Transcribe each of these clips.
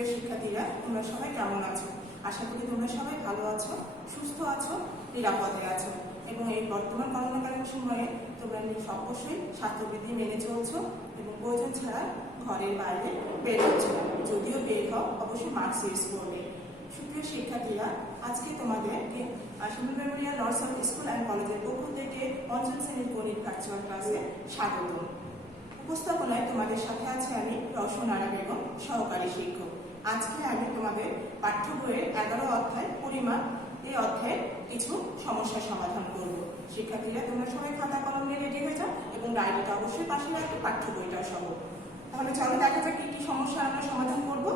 প্রিয় শিক্ষার্থীরা, তোমরা সবাই কেমন আছো? আশা করি তোমরা সবাই ভালো আছো, সুস্থ আছো, নিরাপদে আছো এবং এই বর্তমান করোনাকালীন সময়ে তোমরা অবশ্যই স্বাস্থ্যবিধি মেনে চলছো এবং প্রয়োজন ছাড়া ঘরের বাইরে বের হচ্ছে। যদিও বের হও, অবশ্যই মাস্ক ইউজ করবে। সুপ্রিয় শিক্ষার্থীরা, আজকে তোমাদেরকে শিমুল মেমোরিয়াল নর্সারি স্কুল অ্যান্ড কলেজের পক্ষ থেকে পঞ্চম শ্রেণীর গণিত ভার্চুয়াল ক্লাসে স্বাগত। উপস্থাপনায় তোমাদের সাথে আছে আমি রওশনারা বেগম, সহকারী শিক্ষক। আজকে আমি তোমাদের পাঠ্য বইয়ের 11 অধ্যায় পরিমাপ এই অধ্যায়ের কিছু সমস্যার সমাধান করব। শিক্ষার্থীরা, তোমরা সবাই খাতা কলম নিয়ে রেডি হয়ে যাও এবং ডায়েরিটা অবশ্যই পাশে রাখবে, পাঠ্য বইটা সহ। তাহলে চলো দেখা যাক কি কি সমস্যা আমরা সমাধান করব।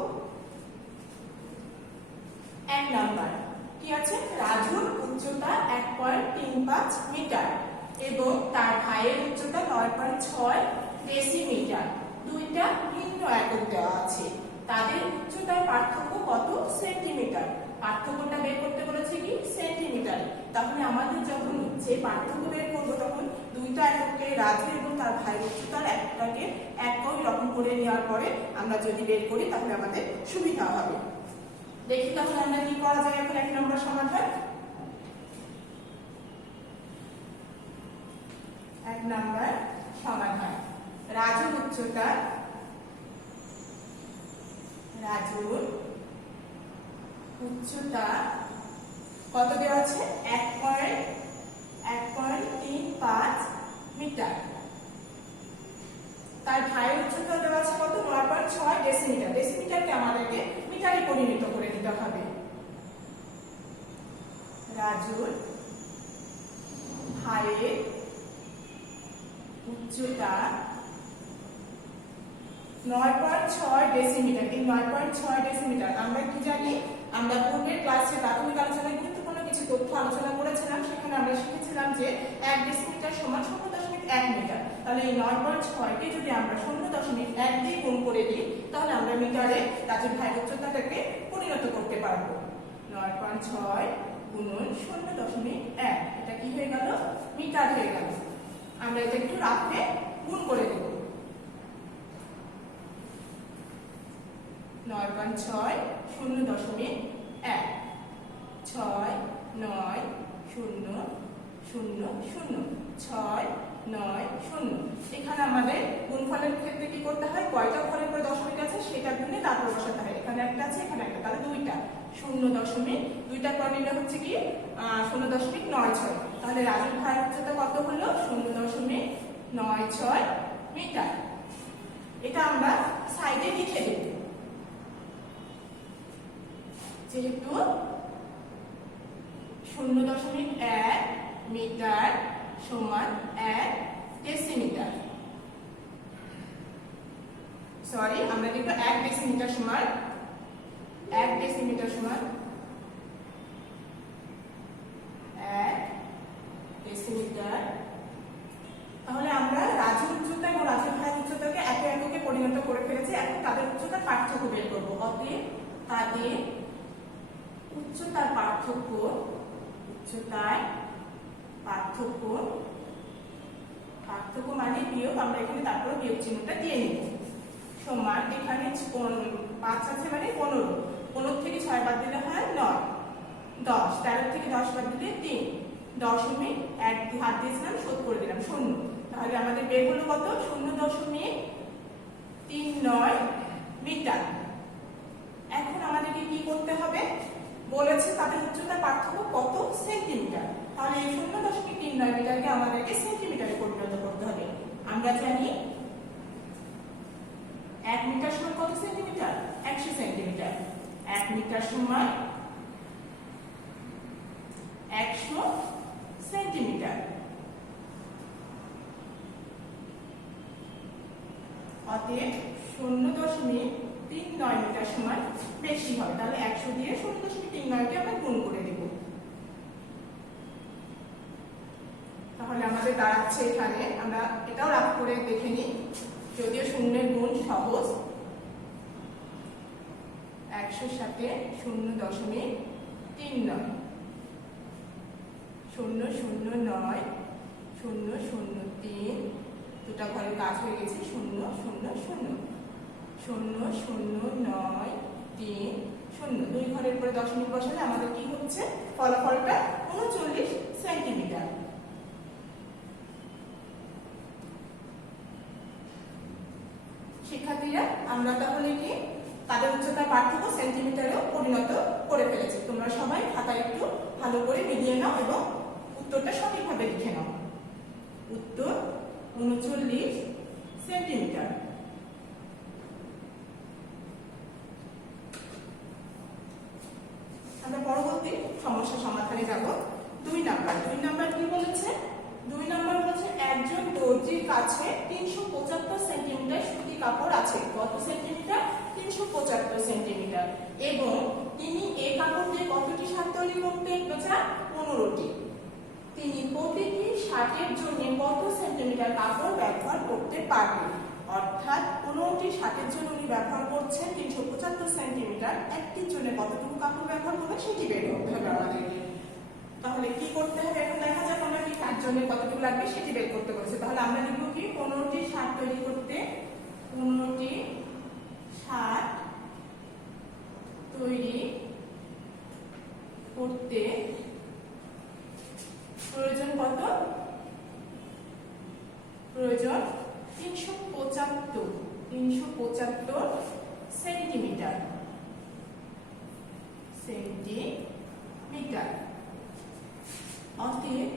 1 নাম্বার কি আছে? রাজুর উচ্চতা 1.35 মিটার এবং তার ভাইয়ের উচ্চতা 9.6 ডেসিমিটার। দুইটা ভিন্ন একক দেওয়া আছে। তাদের উচ্চতার পার্থক্য কত সেন্টিমিটার? পার্থক্যটা বের করতে বলেছে কি সেন্টিমিটার। তাহলে আমাদের যখন যে পার্থক্য বের করব তখন দুইটা এককে রাজু এবং তার ভাইয়ের উচ্চতার একটাকে একই রকম করে নেওয়ার পরে আমরা যদি বের করি তাহলে আমাদের সুবিধা হবে। দেখি তাহলে আমরা কি করা যায় এখন 1 নম্বর সমাধান। 1 নম্বর সমাধান, রাজুর উচ্চতা কত দেওয়া আছে? 1.35 মিটার। তার ভাইয়ের উচ্চতা দেওয়া আছে কত? 9.6 ডেসিমিটার। ডেসিমিটারকে আমাদেরকে মিটারে পরিণত করে নিতে হবে। রাজুর ভাইয়ের উচ্চতা 9.6 ডেসিমিটার। এই 9.6 ডেসিমিটার আমরা কি জানি? আমরা পূর্বের ক্লাসে প্রাথমিক আলোচনায় গুরুত্বপূর্ণ কিছু তথ্য আলোচনা করেছিলাম। সেখানে আমরা শিখেছিলাম যে 1 ডেসিমিটার সমান 0.1 মিটার। তাহলে এই 9.6 কে যদি আমরা 0.1 দিয়ে গুণ করে দিই তাহলে আমরা মিটারে রাজুর ভাইয়ের উচ্চতাটাকে পরিণত করতে পারবো। 9.6 গুণন 0.1, এটা কি হয়ে গেল? মিটার হয়ে গেল। আমরা এটা একটু রাখতে গুণ করে দেব। 9.6 0.1 6 9 0 0 0 6 9 0। এখানে আমাদের গুণফলের ক্ষেত্রে কি করতে হয়? কয়টা ঘরের পরে দশমিক আছে সেটা গুণে তারপর বসাতে হয়। এখানে একটা আছে, এখানে একটা, তাহলে দুইটা 0.2 দুইটা পর নিলে হচ্ছে কি 0.96। তাহলে রাজুর ভাইয়ের উচ্চতা কত হলো? 0.96 মিটার। এটা আমরা সাইডে লিখে দেব। যেহেতু 0.1 মিটার সমান 1 ডেসিমিটার, সরি আমরা লিখব 1 ডেসিমিটার সমান 1 ডেসিমিটার সমান 1 ডেসিমিটার। তাহলে আমরা রাজুর উচ্চতা এবং রাজুর ভাইয়ের উচ্চতাকে একে এককে পরিণত করে ফেলেছি। এখন তাদের উচ্চতার পার্থক্য বের করব। অতএব তাদের উচ্চতার পার্থক্য মানে বিয়োগ, আমরা এখানে তারপরে বিয়োগ চিহ্নটা দিয়ে নিব। সমান এখানে 5 আছে মানে 15, 15 থেকে 6 বাদ দিলে হয় 9, 10, 13 থেকে 10 বাদ দিলে 3, দশমিক 1 হাত দিয়েছিলাম, শোধ করে দিলাম 0। তাহলে আমাদের বের হলো কত? 0.39 মিটার। এখন আমাদেরকে কি করতে হবে? বলেছে তাদের উচ্চতার পার্থক্য কত সেন্টিমিটার। তাহলে এই 0.39 মিটারকে আমাদেরকে সেন্টিমিটারে পরিণত করতে হবে। আমরা জানি 1 মিটার সমান কত সেন্টিমিটার? 100 সেন্টিমিটার। 1 মিটার সমান 100 সেন্টিমিটার। অতএব 0.39 মিটার সমান বেশি হবে। তাহলে 100 দিয়ে 0.39 কে আমরা গুণ করে দেব। তাহলে আমাদের দাঁড়াচ্ছে এখানে, আমরা এটাও রাখ করে দেখে নিই, যদিও শূন্যের গুণ সহজ। 100 সাথে 0.39 009 003, দুটা ঘরের কাজ হয়ে গেছে। 0 0 0 0 0 9 3 0 2 ঘরের পরে দশমিক বসালে আমাদের কি হচ্ছে ফলাফলটা 39 সেন্টিমিটার। শিক্ষার্থীরা আমরা তাহলে কি তাদের উচ্চতার পার্থক্য সেন্টিমিটারেও পরিণত করে ফেলেছি। তোমরা সবাই খাতায় একটু ভালো করে মিলিয়ে নাও এবং উত্তরটা সঠিকভাবে লিখে নাও। উত্তর 39 সেন্টিমিটার। আমরা পরবর্তী সমস্যা সমাধানে যাব। 2 নাম্বার কি বলেছে? 2 নাম্বার বলেছে একজন দর্জির কাছে 375 সেন্টিমিটার সুতি কাপড় আছে। কত সেন্টিমিটার? 375 সেন্টিমিটার। এবং তিনি এই কাপড় দিয়ে কতটি শার্ট তৈরি করতে চান? 15টি। তিনি প্রতিটি শার্টের জন্য কত সেন্টিমিটার কাপড় ব্যবহার করতে পারবেন? অর্থাৎ 15টি শার্টের জন্য উনি ব্যবহার করছেন 375 সেন্টিমিটার। একটির জন্য কতটুকু কাপড় ব্যবহার করবে সেটি বের করতে হবে আমাদেরকে। তাহলে কি করতে হবে? এখন দেখা যাক আমরা কি কার জন্য কতটুকু লাগবে সেটি বের করতে বলেছে। তাহলে আমরা লিখব কি 15টি শার্ট তৈরি করতে 15টি শার্ট তৈরি করতে প্রয়োজন কত? প্রয়োজন 375 সেন্টিমিটার। অতএব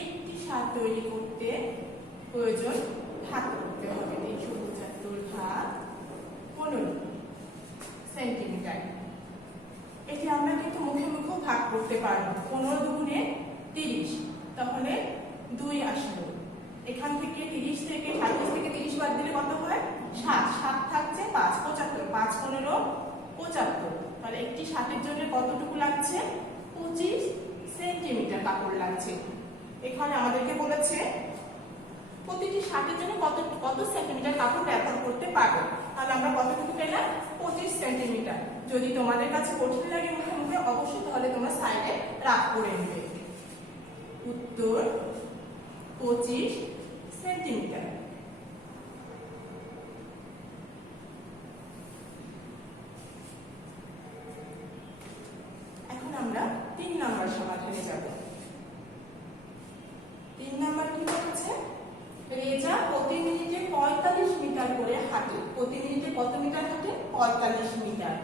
একটি শার্ট তৈরি করতে প্রয়োজন ভাগ করতে হবে 375 ভাগ 15 সেন্টিমিটার। এটি আমরা কিন্তু মুখে মুখে ভাগ করতে পারবো। 15 দুগুণে 30, তাহলে 2 আসলো। এখান থেকে 30 থেকে 37 থেকে 30 বাদ দিলে কত হয়? 7 থাকছে 5 75 5 15 75। তাহলে একটি শার্টের জন্য কতটুকু লাগছে? 25 সেন্টিমিটার কাপড় লাগছে। এখানে আমাদেরকে বলেছে প্রতিটি শার্টের জন্য কত সেন্টিমিটার কাপড় ব্যবহার করতে পারবে। তাহলে আমরা কতটুকু পেলাম? 25 সেন্টিমিটার। যদি তোমাদের কাছে কঠিন লাগে মুখে মুখে অবশ্যই তাহলে তোমরা সাইডে রাখ করে নেবে। উত্তর 25 সেন্টিমিটার। এখন আমরা 3 নাম্বার সমাধানে যাব। 3 নাম্বার কি বলেছে? রেজা প্রতি মিনিটে 45 মিটার করে হাঁটে। প্রতি মিনিটে কত মিটার হাঁটে? 45 মিটার।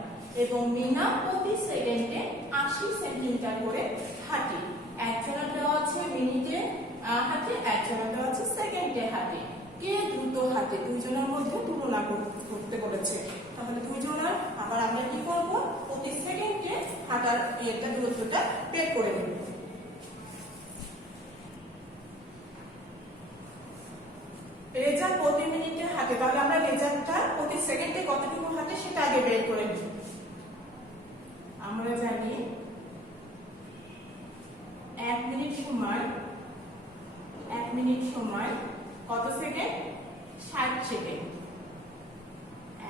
এবং মিনা প্রতি সেকেন্ডে 80 সেন্টিমিটার করে হাঁটে। একজনের দেওয়া আছে মিনিটে হাঁটে, একজনের দেওয়া আছে সেকেন্ডে হাঁটে। কে দ্রুত হাঁটে? দুইজনের মধ্যে তুলনা করতে বলেছে। তাহলে দুইজনের আবার আমরা কি করব? প্রতি সেকেন্ডে হাঁটার দূরত্বটা বের করে নেব। রেজা প্রতি মিনিটে হাঁটে, তাহলে আমরা রেজাটা প্রতি সেকেন্ডে কতটুকু হাঁটে সেটা আগে বের করে নিই। আমরা জানি 1 মিনিট সময় কত সেকেন্ড? 60 সেকেন্ড।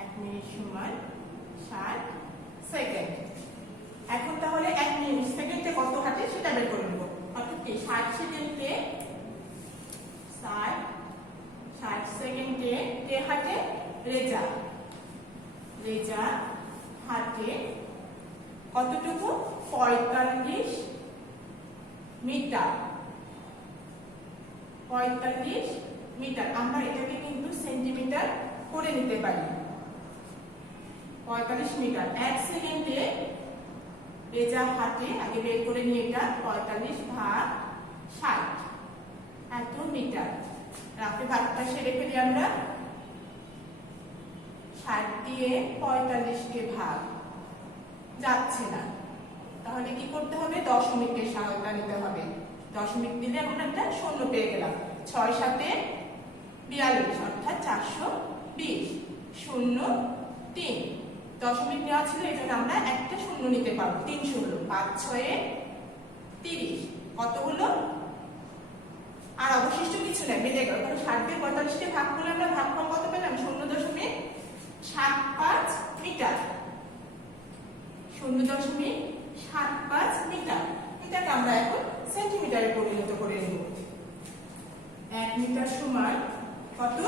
1 মিনিট সময় 60 সেকেন্ড। এখন তাহলে 1 মিনিট সেকেন্ডে কত হাঁটে সেটা বের করে নেব। অর্থাৎ কি 60 সেকেন্ডে 60 সেকেন্ডে কে হাঁটে? রেজা হাঁটে কতটুকু? 45 মিটার। 45 মিটার। আমরা এটাকে কিন্তু সেন্টিমিটার করে নিতে পারি। 45 মিটার। 1 সেকেন্ডে রেজা হাঁটে, আগে বের করে নিই এটা, 45 ভাগ 60 এত মিটার। রাতে ভাগটা সেরে ফেলি আমরা। 60 দিয়ে 45 কে ভাগ যাচ্ছে না, তাহলে কি করতে হবে? দশমিকের সহায়তা নিতে হবে। দশমিক দিলে আমরা একটা শূন্য পেয়ে গেলাম। 6 7 42 অর্থাৎ 420 0 3। দশমিক নেওয়া ছিল এই জন্য আমরা একটা শূন্য নিতে পারবো। 3 0 5 6 30 কত হলো? আর অবশিষ্ট কিছু নেই, বেড়ে গেল। তাহলে 60 দিয়ে 45 কে ভাগ করলে আমরা ভাগফল কত পেলাম? 0.75 মিটার। 0.75 মিটার। এটাকে আমরা এখন সেন্টিমিটারে পরিণত করে নেব। 1 মিটার সমান কত?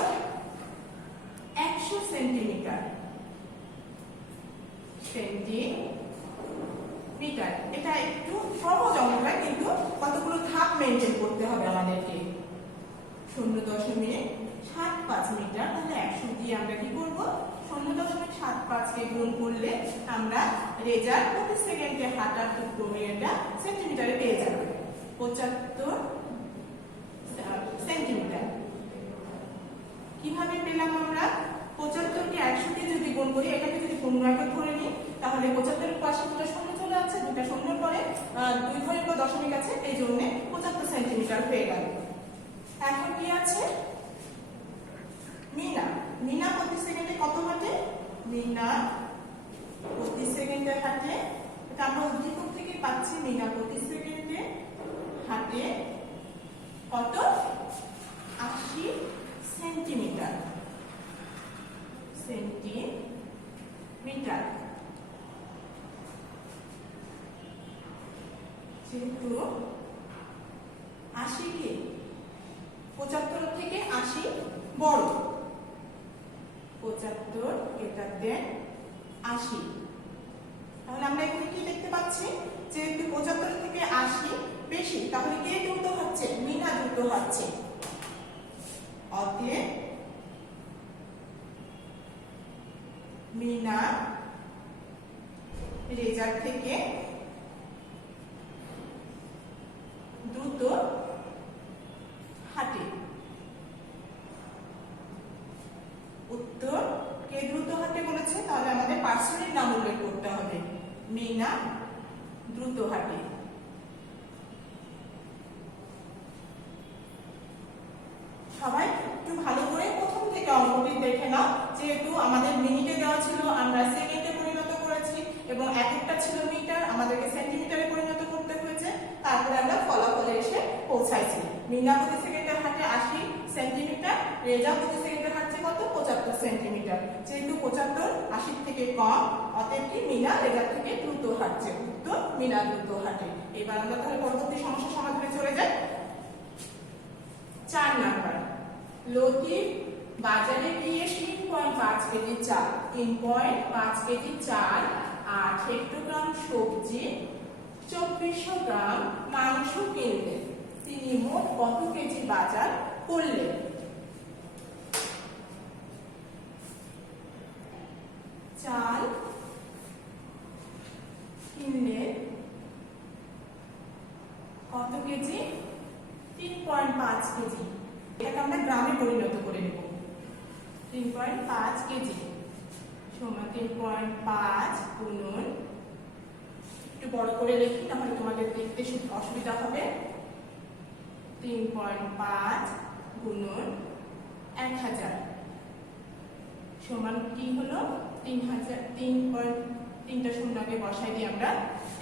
100 সেন্টিমিটার। সেন্টিমিটার। এটা একটু সহজ অঙ্কটা, কিন্তু কতগুলো ধাপ মেনটেন করতে হবে আমাদেরকে। 0.75 মিটার, তাহলে 100 দিয়ে আমরা কি করব, 0.75 কে গুণ করলে আমরা রেজাল্ট প্রতি সেকেন্ডে হাঁটার এটা সেন্টিমিটারে পেয়ে যাব। 75 সেন্টিমিটার। কিভাবে পেলাম আমরা? 75 কে 100 দিয়ে যদি গুণ করি, এটাকে যদি 15 ধরে নিই, তাহলে 75 এর পাশে দুটো শূন্য চলে আছে, দুটো শূন্যর পরে 2 ঘরের পর দশমিক আছে, এই জন্য 75 সেন্টিমিটার হয়ে গেল। এখন কি আছে? মিনা প্রতি সেকেন্ডে কত হাঁটে? মিনা প্রতি সেকেন্ডে হাঁটে, এটা আমরা উদ্দীপক থেকে পাচ্ছি। মিনা প্রতি সেকেন্ডে হাঁটে কত? 80 সেন্টিমিটার। যেহেতু 80 কি 75 থেকে 80 বড়, 75 এটাতে 80, তাহলে আমরা এখানে কি দেখতে পাচ্ছি? যেহেতু 75 থেকে 80 বেশি, তাহলে কে দ্রুত হচ্ছে? মিনা দ্রুত হচ্ছে। অতএব মিনা রেজাল্ট থেকে দ্রুত হাঁটে। উত্তর কে দ্রুত হাঁটে বলেছে, তাহলে আমাদের পার্সনের নাম উল্লেখ করতে হবে। মিনা দ্রুত হাঁটে। সবাই একটু ভালো করে প্রথম থেকে অঙ্কটি দেখে নাও। যেহেতু আমাদের মিনিটে দেওয়া ছিল, আমরা সেকেন্ডে পরিণত করেছি, এবং এককটা ছিল মিটার, আমাদেরকে সেন্টিমিটারে পরিণত করতে হয়েছে, তারপরে আমরা ফলাফলে এসে পৌঁছাইছি। মিনা প্রতি সেকেন্ডে হাঁটে 80 সেন্টিমিটার, রেজা প্রতি সেকেন্ডে হাঁটছে কত? 75 সেন্টিমিটার। যেহেতু 75 80 থেকে কম, অতএব কি মিনা রেজার থেকে দ্রুত হাঁটছে। উত্তর মিনা দ্রুত হাঁটে। এবার আমরা তাহলে পরবর্তী সমস্যা সমাধানে চলে যাই। 4 নাম্বার, লতিফ বাজারে গিয়ে 3.5 কেজি চাল, 3.5 কেজি চাল, 8 হেক্টোগ্রাম সবজি, 2400 গ্রাম মাংস কিনলেন। তিনি মোট কত কেজি বাজার করলেন? চাল কিনলেন কত কেজি? 3.5 কেজি। এটাকে আমরা গ্রামে পরিণত করে নেব। 3.5 কেজি সমান 3.5 গুণন, একটু বড় করে লিখি তাহলে তোমাদের দেখতে অসুবিধা হবে। 3.5 গুণন 1000 সমান কি হলো? 3000। 3টা শূন্য আগে বসাই দিয়ে আমরা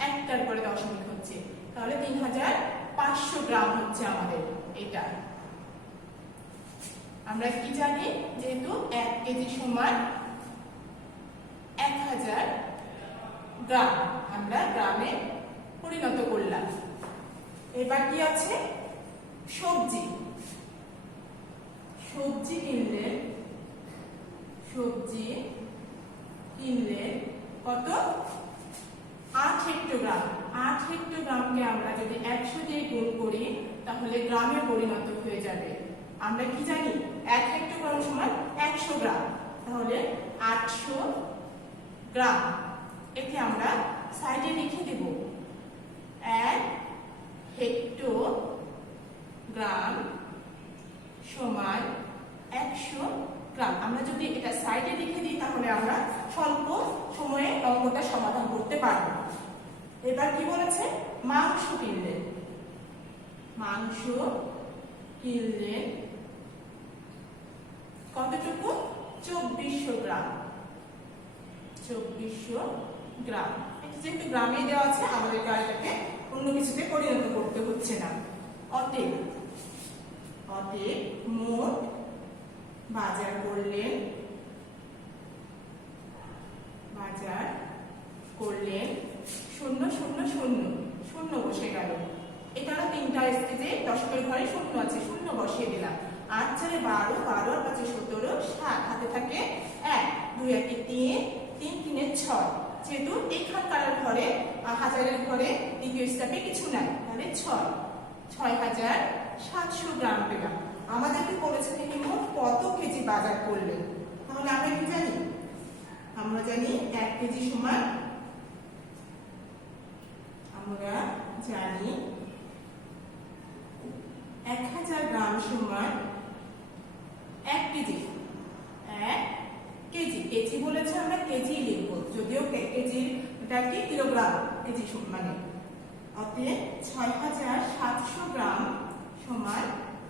একটার পরে দশমিক হচ্ছে, তাহলে 3500 গ্রাম হচ্ছে আমাদের এটা। আমরা কি জানি? যেহেতু 1 কেজি সমান 1000 গ্রাম, আমরা গ্রামে পরিণত করলাম। এবার কি আছে? সবজি। সবজি কিনলেন কত? 8 হেক্টোগ্রাম। 8 হেক্টোগ্রামকে আমরা যদি 100 দিয়ে গুণ করি, তাহলে গ্রামে পরিণত হয়ে যাবে। আমরা কি জানি? 1 হেক্টোগ্রাম সমান 100 গ্রাম, তাহলে 800 গ্রাম। একে আমরা সাইডে লিখে দেব 1 হেক্টোগ্রাম সমান 100 গ্রাম। আমরা যদি এটা সাইডে লিখে দিই, তাহলে আমরা স্বল্প সময়ে অঙ্কটা সমাধান করতে পারব। এবার কি বলেছে? মাংস কিনলেন। কতটুকু? 2400 গ্রাম। 2400 গ্রাম। এটা যেহেতু গ্রামে দেওয়া আছে, আমাদেরকে এটাকে অন্য কিছুতে পরিণত করতে হচ্ছে না। অতএব মোট বাজার করলেন 000 বসে গেল। এটারও 3টা স্টেজে দশকের ঘরে শূন্য আছে, শূন্য বসিয়ে দিলাম। 8 4 12, 12 আর 5 17, 7 হাতে থাকে 1, 2 1 3, 3 3 6, যেহেতু এখানকার ঘরে হাজারের ঘরে দ্বিতীয় স্টেপে কিছু নাই, তাহলে 6,700 গ্রাম পেলাম। আমাদেরকে বলেছে তিনি মোট কত কেজি বাজার করলেন। তাহলে আমরা কি জানি? আমরা জানি 1 কেজি সমান, আমরা জানি 1000 গ্রাম সমান 1 কেজি। 1 কেজি, কেজি বলেছে আমরা কেজি লিখব, যদিও কেজিটা কি কিলোগ্রাম, কেজি মানে অতএব 6,700 গ্রাম সমান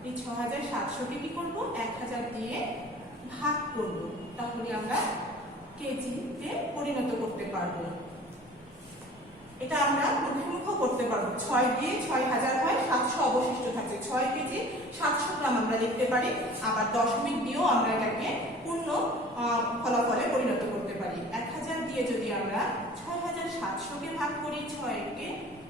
এই 6,700কে কি করব 1000 দিয়ে ভাগ করব, তাহলে আমরা কেজিতে পরিণত করতে পারবো। এটা আমরা মুখে করতে পারবো। 6 দিয়ে 6,000 হয়, 700 অবশিষ্ট থাকছে। 6 কেজি 700 গ্রাম আমরা লিখতে পারি, আবার দশমিক দিয়েও আমরা এটাকে পূর্ণ ফলাফলে পরিণত করতে পারি। 1000 দিয়ে যদি আমরা 6,700কে ভাগ করি, 6 কে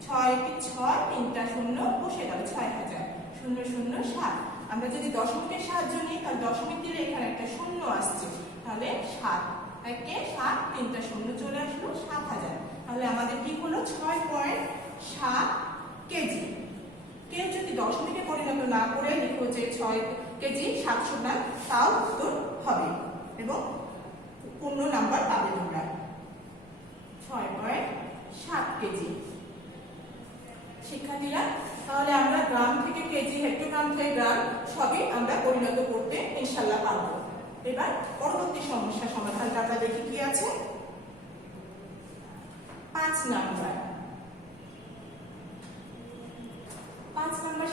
6, 3টা শূন্য বসে গেল, 6,000 0 0 7। আমরা যদি দশমিকের সাহায্য নিই, তাহলে দশমিক দিলে এখানে একটা শূন্য আসছে, তাহলে 7 একে 7, 3টা শূন্য চলে আসলো, 7,000। তাহলে আমাদের কি হলো 6.7 কেজি। কেউ যদি দশমিকে পরিণত না করে লিখো যে 6 কেজি 700 গ্রাম, তাও উত্তর হবে এবং পূর্ণ নাম্বার পাবে তোমরা। 6.7 কেজি। শিক্ষার্থীরা, তাহলে আমরা গ্রাম থেকে কেজি, হেক্টোগ্রাম থেকে গ্রাম সবই আমরা পরিণত করতে ইনশাআল্লাহ পারবো। এবার পরবর্তী সমস্যা সমাধানটা আমরা দেখি কি আছে। 5 নাম্বার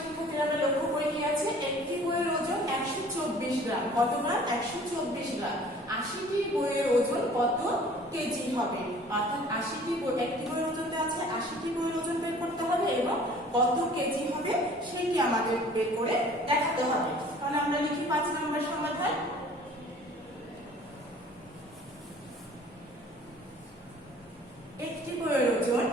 শিক্ষার্থীরা আমরা লক্ষ্য করে কি আছে, একটি বইয়ের ওজন 124 গ্রাম। কত গ্রাম? 124 গ্রাম। 80টি বইয়ের ওজন কত কেজি হবে? অর্থাৎ 80টি বই, একটি বইয়ের ওজনতে আছে 80টি বইয়ের ওজন বের করতে হবে এবং কত কেজি হবে সেটি আমাদের বের করে দেখাতে হবে। তাহলে আমরা লিখি 5 নাম্বার সমাধান। একটি বইয়ের ওজন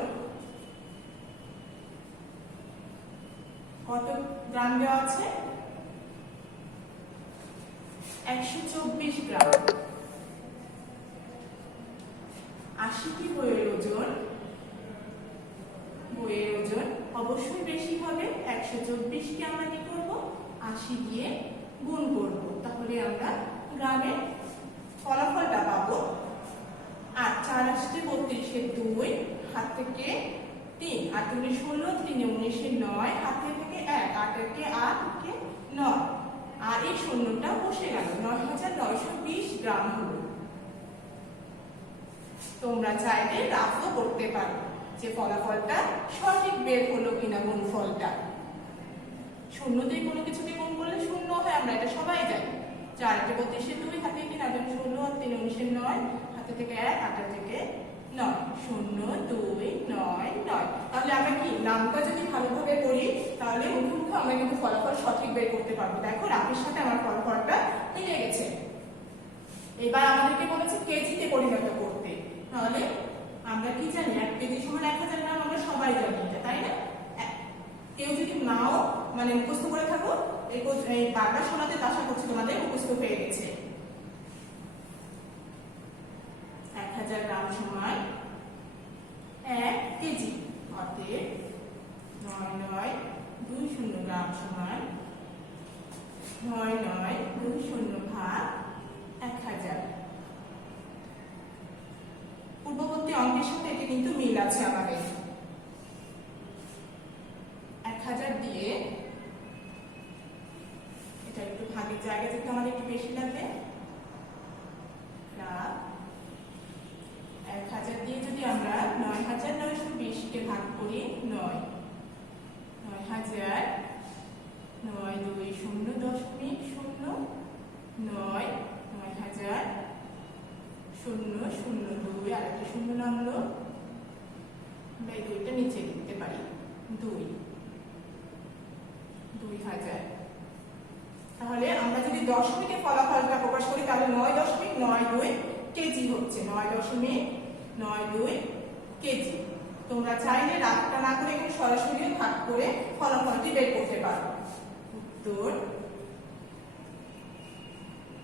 কত গ্রাম দেওয়া আছে? 124 গ্রাম। 80টি বইয়ের ওজন অবশ্যই বেশি হবে। 124কে আমরা কি করব? 80 দিয়ে গুণ করব, তাহলে আমরা গ্রামে ফলাফলটা পাবো। 8 4 8 32 2, হাত থেকে 3, 8 2 16, 3 19 9, হাতে থেকে 1, 8 কে 8 কে 9, আর এই শূন্যটা বসে গেল, 9,920 গ্রাম হলো। তোমরা চাইলে রাফও করতে পারো যে ফলাফলটা সঠিক বের হলো কিনা গুণফলটা। শূন্য দিয়ে কোনো কিছুকে গুণ করলে শূন্য হয়, আমরা এটা সবাই জানি। 4 কে 32 2, হাতে 3 8 16, 3 19 9, হাতে থেকে 1, 8 থেকে 9, 0 2 9 9। তাহলে আমরা কি নামটা যদি ভালোভাবে করি, তাহলে মুখে আমরা কিন্তু ফলাফল সঠিক বের করতে পারবো। দেখো রাফের সাথে আমার ফলাফলটা মিলে গেছে। এবার আমাদেরকে বলেছে কেজিতে পরিণত করতে। তাহলে আমরা কি জানি? 1 কেজি সমান 1000 গ্রাম, আমরা সবাই জানি এটা, তাই না? কেউ যদি নাও মানে মুখস্থ করে থাকো, এই বারবার শোনাতে আশা করছি তোমাদের মুখস্থ হয়ে গেছে। 1000 গ্রাম সমান 1 কেজি, অতএব 9920 গ্রাম সমান 9920 ভাগ 1000। পূর্ববর্তী অঙ্কের সাথে এটি কিন্তু মিল আছে আমাদের। 1000 দিয়ে এটা একটু ভাগের জায়গা থেকে আমাদের একটু বেশি লাগবে। 1000 দিয়ে যদি আমরা 9920 কে ভাগ করি, 9 9000 9 2 0 দশমিক 0 9 9000 0 0 2, আর একটা শূন্য নামলো, আমরা এই 2টা নিচে লিখতে পারি, 2000। তাহলে আমরা যদি দশমিকে ফলাফলটা প্রকাশ করি, তাহলে 9.92 কেজি হচ্ছে, 9.92 কেজি। তোমরা চাইলে রাতটা না করে এখানে সরাসরি ভাগ করে ফলাফলটি বের করতে পারো। উত্তর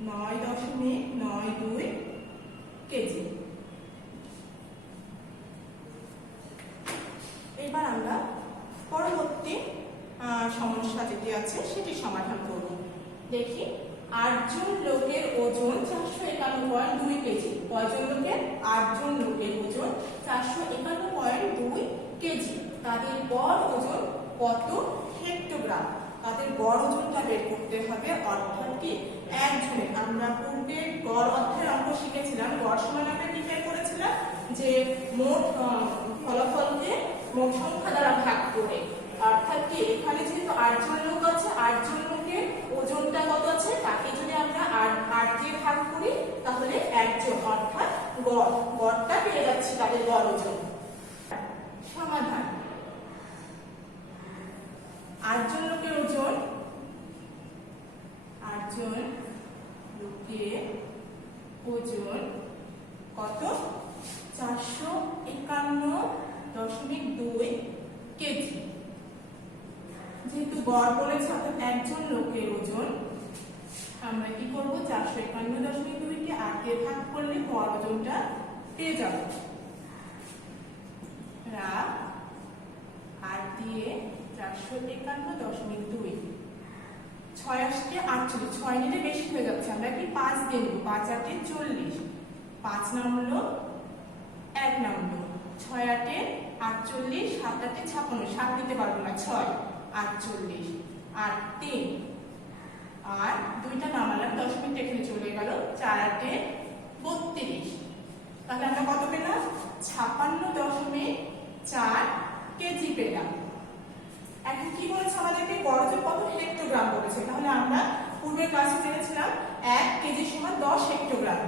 9.92 কেজি। দেখি 8 জন লোকের ওজন 451.2 কেজি। কয়জন লোকের? 8 জন লোকের ওজন 451.2 কেজি। তাদের গড় ওজন কত হেক্টোগ্রাম? তাদের গড় ওজনটা বের করতে হবে, অর্থাৎ কি একজনের। আমরা পূর্বে গড় অধ্যায়ের অঙ্ক শিখেছিলাম, গড় সমান আমরা কি বের করেছিলাম যে মোট ফলাফলকে মোট সংখ্যা দ্বারা ভাগ করে, অর্থাৎ কি এখানে যেহেতু 8 জন লোক আছে, 8 জন লোকের ওজনটা কত আছে তাকে যদি আমরা 8 দিয়ে ভাগ করি তাহলে একজন, অর্থাৎ গড়টা পেয়ে যাচ্ছে তাদের গড় ওজন। সমাধান: 8 জন লোকের ওজন, 8 জন লোকের ওজন কত? 451.2 কেজি। যেহেতু গড় বলেছে অর্থাৎ একজন লোকের ওজন, আমরা কি করব 451.2 কে 8 দিয়ে ভাগ করলে গড় ওজনটা পেয়ে যাব। 8 দিয়ে 451.2, 6 আসছে 48, 6 নিলে বেশি হয়ে যাচ্ছে, আমরা কি 5 দিয়ে নেব, 5 8 40, 5 নামলো 1 নামলো, 6 8 48, 7 8 56, 7 দিতে পারবো না, 6 48, 8 3, আর 2টা নামালাম, দশমিক এখানে চলে গেল, 4 8 32। তাহলে আমরা কত পেলাম? 56.4 কেজি পেলাম। এখন কি বলেছে আমাদেরকে? গড় ওজন কত হেক্টোগ্রাম বলেছে। তাহলে আমরা পূর্বের ক্লাসে জেনেছিলাম 1 কেজি সমান 10 হেক্টোগ্রাম।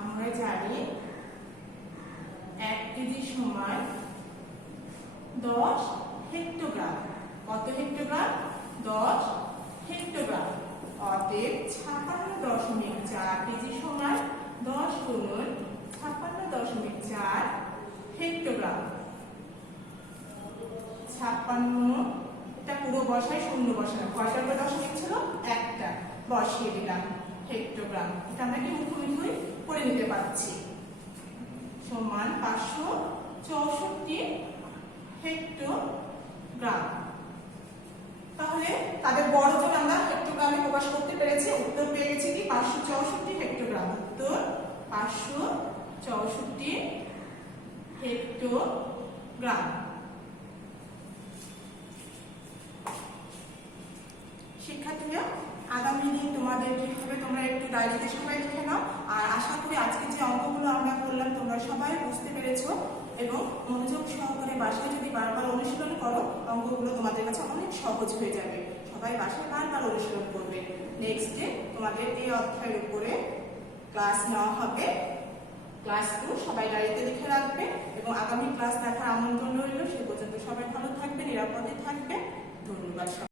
আমরা জানি 1 কেজি সমান 10 হেক্টোগ্রাম। কত হেক্টোগ্রাম? 10 হেক্টোগ্রাম। অতএব 56.4 কেজি সমান 10 গুণন 56.4 হেক্টোগ্রাম। 56, এটা পুরো বসাই, শূন্য বসালাম, কয়টার পর দশমিক ছিল? একটা, বসিয়ে দিলাম হেক্টোগ্রাম। এটা আমরা কি মুখোমুখি করে নিতে পারছি, সমান 564 হেক্টোগ্রাম। তাহলে তাদের গড় ওজন আমরা হেক্টোগ্রামে প্রকাশ করতে পেরেছি। উত্তর পেয়ে গেছি কি 564 হেক্টোগ্রাম। উত্তর 564 হেক্টোগ্রাম। শিক্ষার্থীরা, আগামী দিন তোমাদের কি হবে তোমরা একটু ডায়েরিতে সবাই লিখে নাও। আর আশা করি আজকে যে অঙ্কগুলো আমরা করলাম তোমরা সবাই বুঝতে পেরেছো, এবং মনোযোগ সহকারে বাসায় যদি বারবার অনুশীলন করো অঙ্কগুলো তোমাদের কাছে অনেক সহজ হয়ে যাবে। সবাই বাসায় বারবার অনুশীলন করবে। নেক্সট ডে তোমাদের এই অধ্যায়ের উপরে ক্লাস নেওয়া হবে, ক্লাস 2 সবাই ডায়েরিতে লিখে রাখবে, এবং আগামী ক্লাস দেখার আমন্ত্রণ রইল। সে পর্যন্ত সবাই ভালো থাকবে, নিরাপদে থাকবে। ধন্যবাদ।